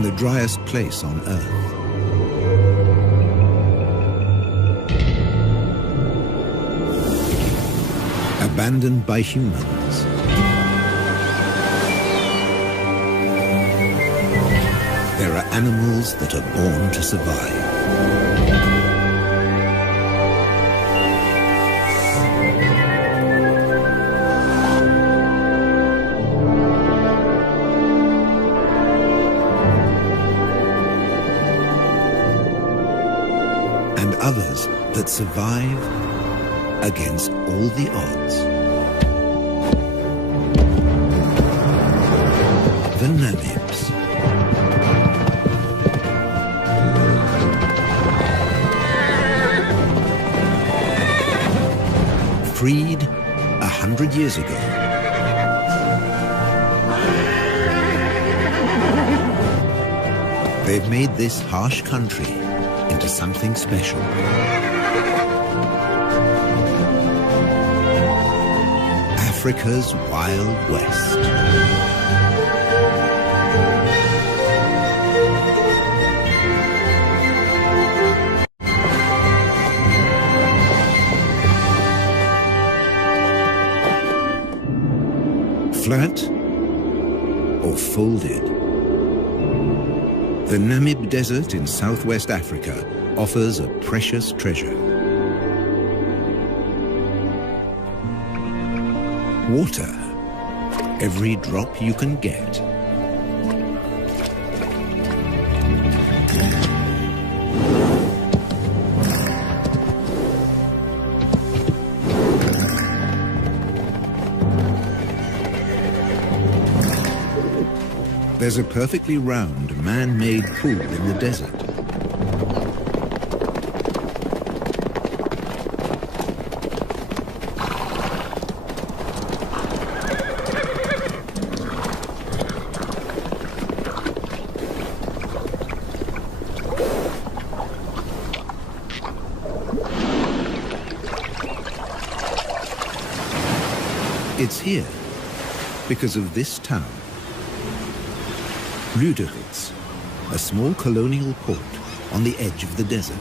in the driest place on Earth. Abandoned by humans. There are animals that are born to survive. And others that survive against all the odds. The Namibs. Freed 100 years ago. They've made this harsh country into something special. Africa's Wild West. Flat or folded? The Namib Desert in southwest Africa offers a precious treasure. Water, every drop you can get. There's a perfectly round, man-made pool in the desert. It's here because of this town. Lüderitz, a small colonial port on the edge of the desert.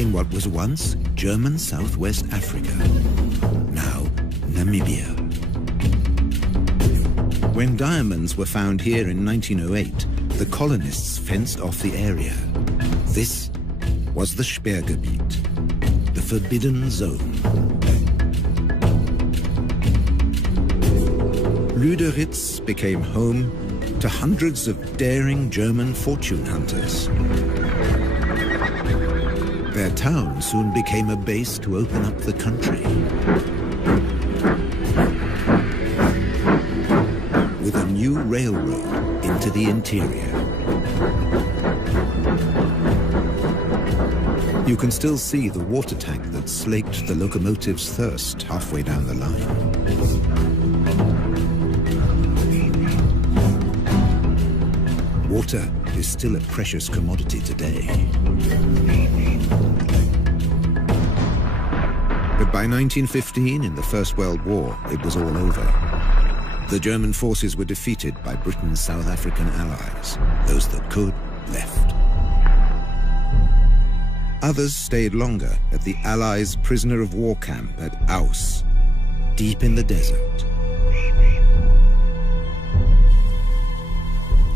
In what was once German Southwest Africa, now Namibia. When diamonds were found here in 1908, the colonists fenced off the area. This was the Sperrgebiet, the forbidden zone. Lüderitz became home to hundreds of daring German fortune hunters. Their town soon became a base to open up the country. With a new railroad into the interior. You can still see the water tank that slaked the locomotive's thirst halfway down the line. Water is still a precious commodity today. But by 1915, in the First World War, it was all over. The German forces were defeated by Britain's South African allies. Those that could, left. Others stayed longer at the Allies' prisoner of war camp at Aus, deep in the desert.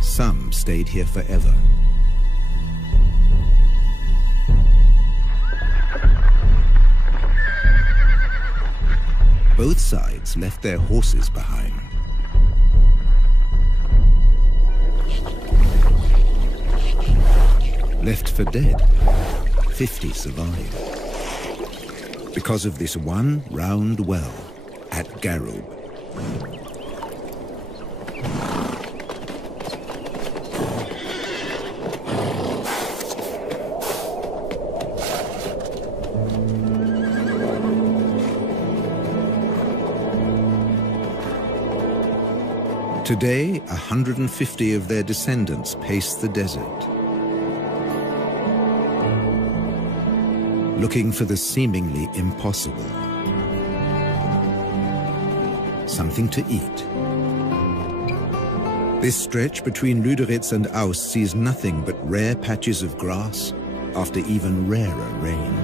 Some stayed here forever. Both sides left their horses behind. Left for dead, 50 survived. Because of this one round well at Garub. Today, 150 of their descendants pace the desert, looking for the seemingly impossible. Something to eat. This stretch between Lüderitz and Aus sees nothing but rare patches of grass after even rarer rain.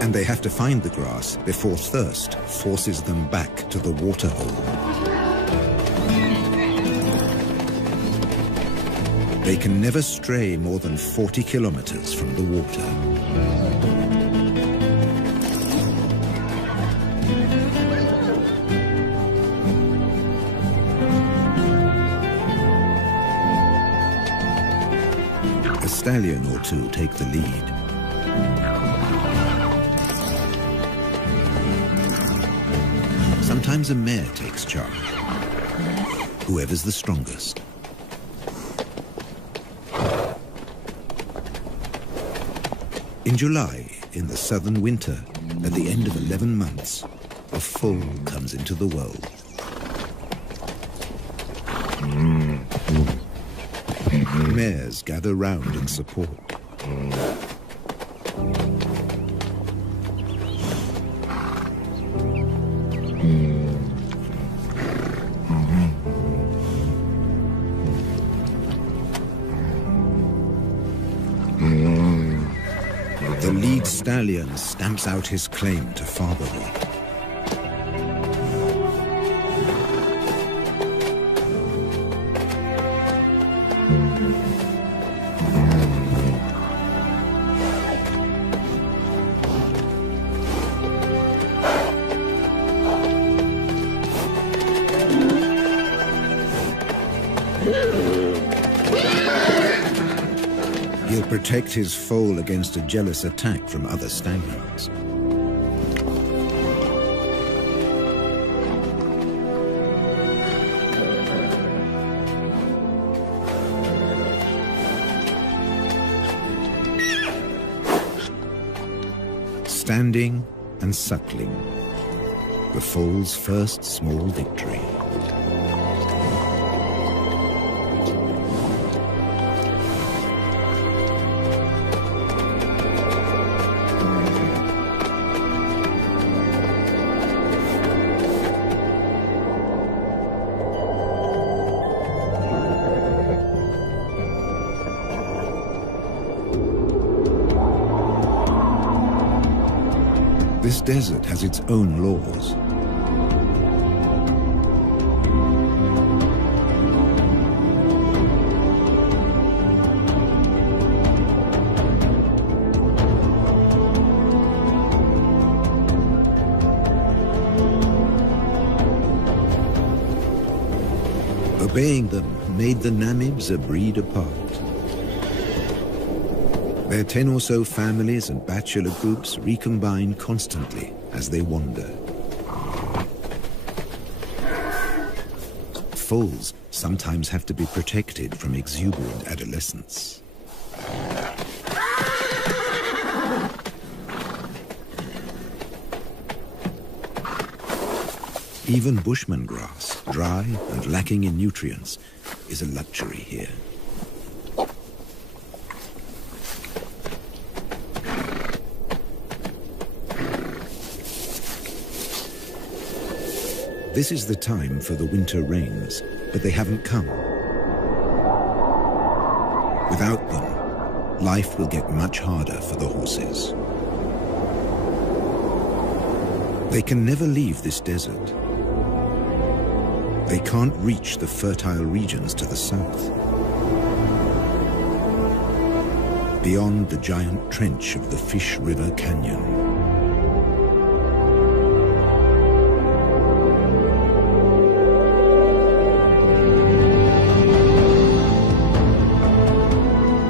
And they have to find the grass before thirst forces them back to the waterhole. They can never stray more than 40 kilometers from the water. A stallion or two take the lead. Sometimes a mare takes charge, whoever's the strongest. In July, in the southern winter, at the end of 11 months, a foal comes into the world. Mares gather round in support. The lead stallion stamps out his claim to fatherhood. He'll protect his foal against a jealous attack from other stallions. Standing and suckling, the foal's first small victory. This desert has its own laws. Obeying them made the Namibs a breed apart. Their 10 or so families and bachelor groups recombine constantly as they wander. Foals sometimes have to be protected from exuberant adolescents. Even bushman grass, dry and lacking in nutrients, is a luxury here. This is the time for the winter rains, but they haven't come. Without them, life will get much harder for the horses. They can never leave this desert. They can't reach the fertile regions to the south. Beyond the giant trench of the Fish River Canyon.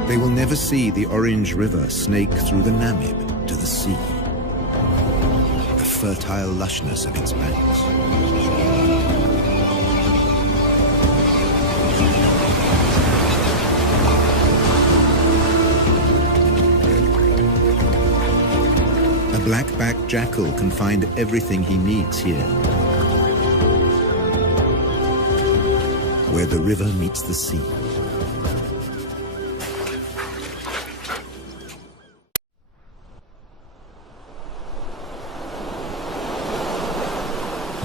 They will never see the Orange River snake through the Namib to the sea. The fertile lushness of its banks. A black-backed jackal can find everything he needs here, where the river meets the sea.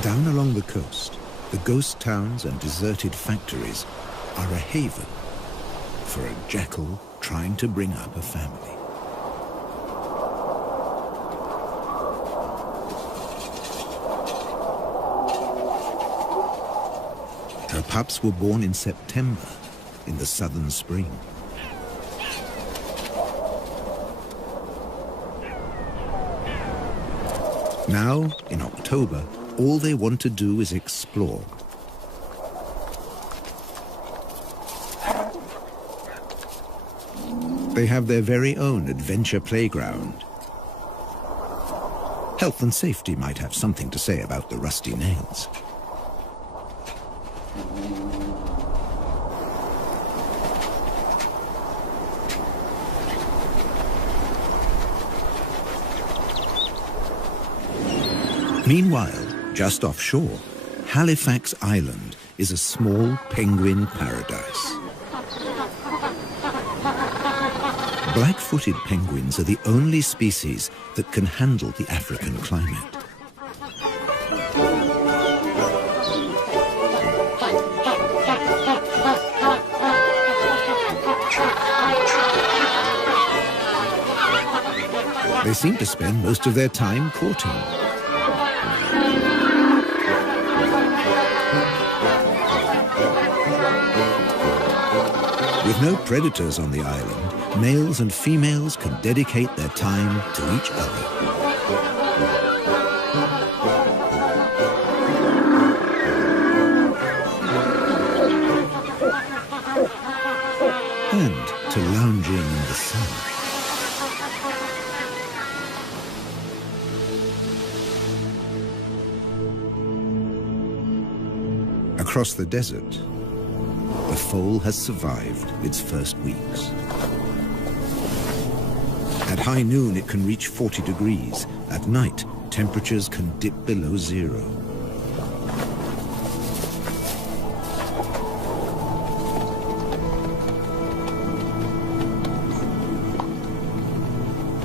Down along the coast, the ghost towns and deserted factories are a haven for a jackal trying to bring up a family. Her pups were born in September, in the southern spring. Now, in October, all they want to do is explore. They have their very own adventure playground. Health and safety might have something to say about the rusty nails. Meanwhile, just offshore, Halifax Island is a small penguin paradise. Black-footed penguins are the only species that can handle the African climate. They seem to spend most of their time courting. With no predators on the island, males and females can dedicate their time to each other. And to lounging in the sun. Across the desert, the foal has survived its first weeks. At high noon, it can reach 40 degrees. At night, temperatures can dip below zero.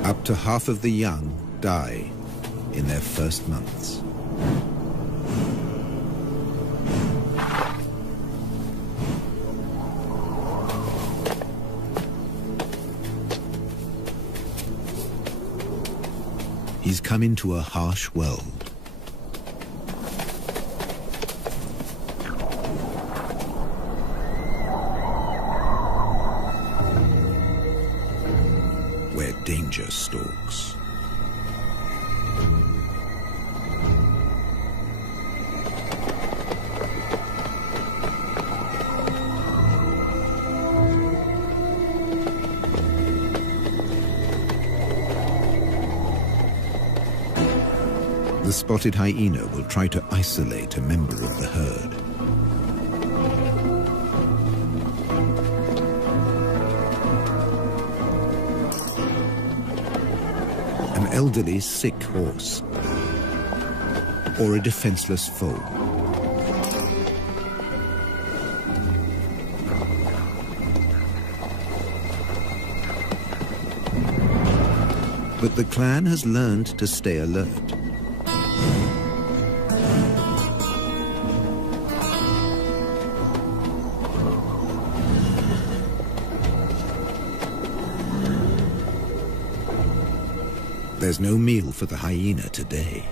Up to half of the young die in their first months. He's come into a harsh world. Where danger stalks. The spotted hyena will try to isolate a member of the herd. An elderly, sick horse, or a defenseless foe. But the clan has learned to stay alert. There's no meal for the hyena today.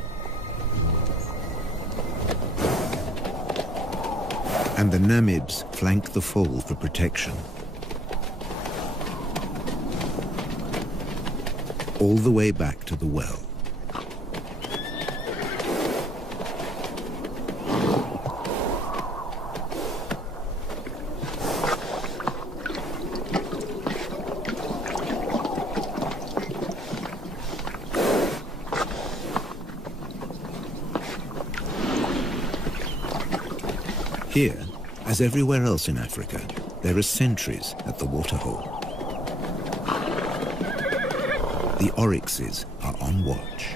And the Namids flank the foal for protection. All the way back to the well. Here, as everywhere else in Africa, there are sentries at the waterhole. The oryxes are on watch.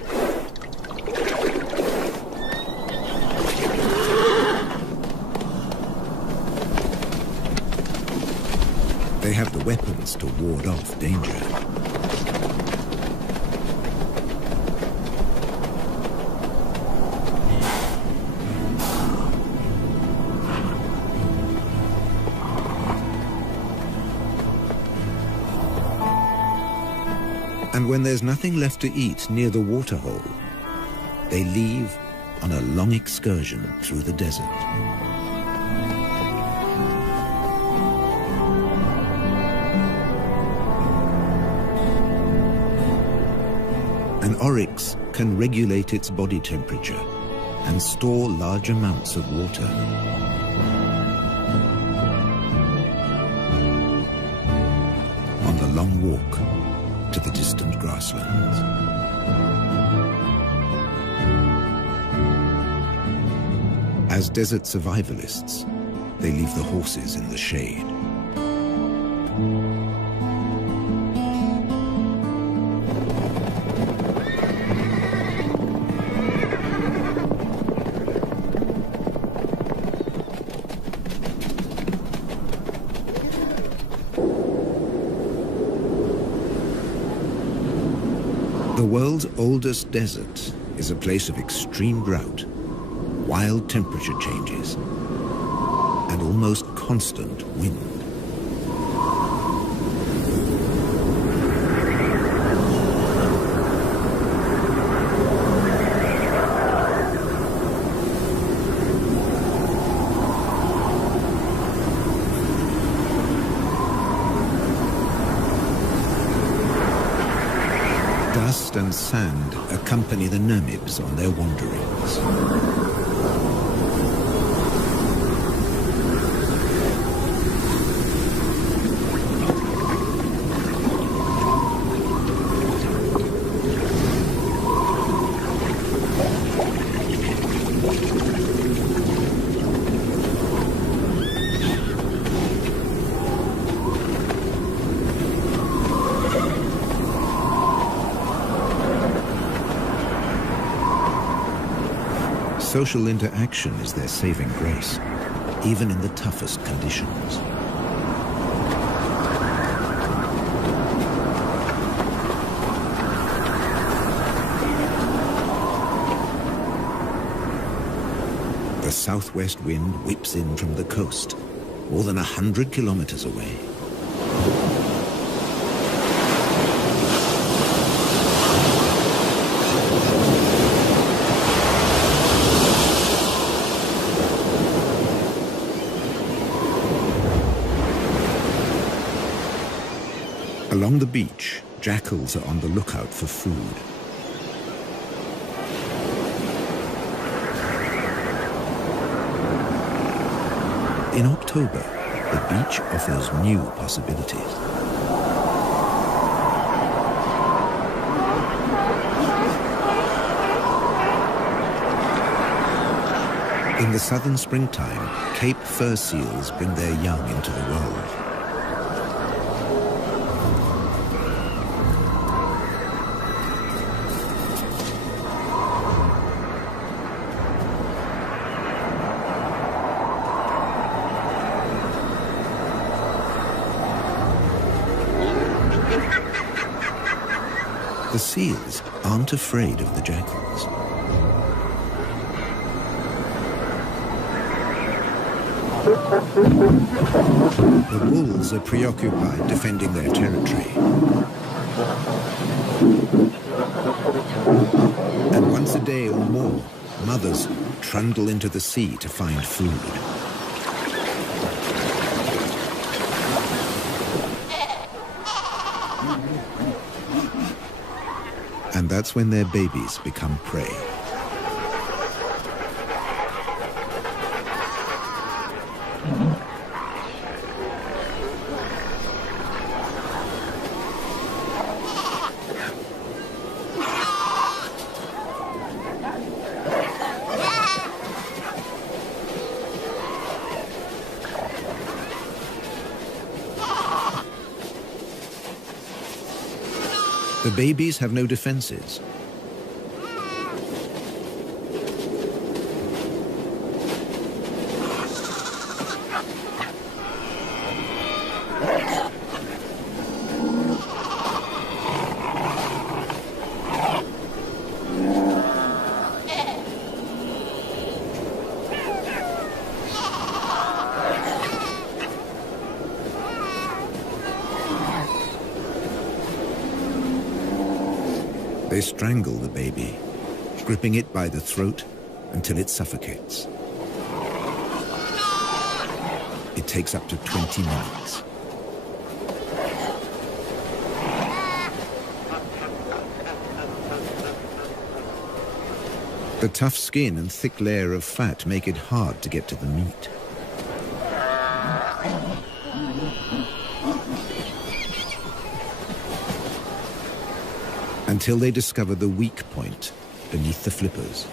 They have the weapons to ward off danger. And when there's nothing left to eat near the waterhole, they leave on a long excursion through the desert. An oryx can regulate its body temperature and store large amounts of water. On the long walk to the distant grasslands. As desert survivalists, they leave the horses in the shade. The world's oldest desert is a place of extreme drought, wild temperature changes, and almost constant wind. Dust and sand accompany the Namibs on their wanderings. Social interaction is their saving grace, even in the toughest conditions. The southwest wind whips in from the coast, more than 100 kilometers away. Along the beach, jackals are on the lookout for food. In October, the beach offers new possibilities. In the southern springtime, Cape fur seals bring their young into the world. The seals aren't afraid of the jackals. The wolves are preoccupied defending their territory. And once a day or more, mothers trundle into the sea to find food. And that's when their babies become prey. The babies have no defenses. They strangle the baby, gripping it by the throat until it suffocates. It takes up to 20 minutes. The tough skin and thick layer of fat make it hard to get to the meat. Until they discover the weak point beneath the flippers.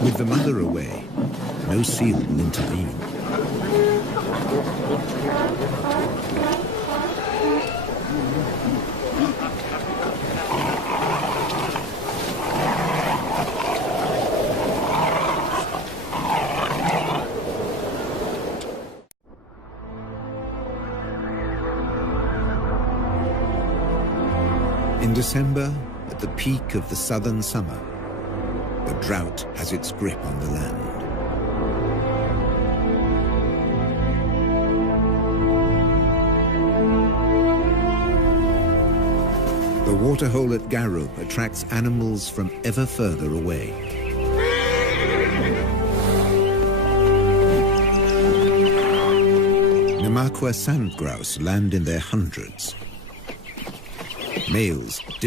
With the mother away, no seal will intervene. In December, at the peak of the southern summer, the drought has its grip on the land. The waterhole at Garub attracts animals from ever further away. Namakwa sand grouse land in their hundreds. Males dip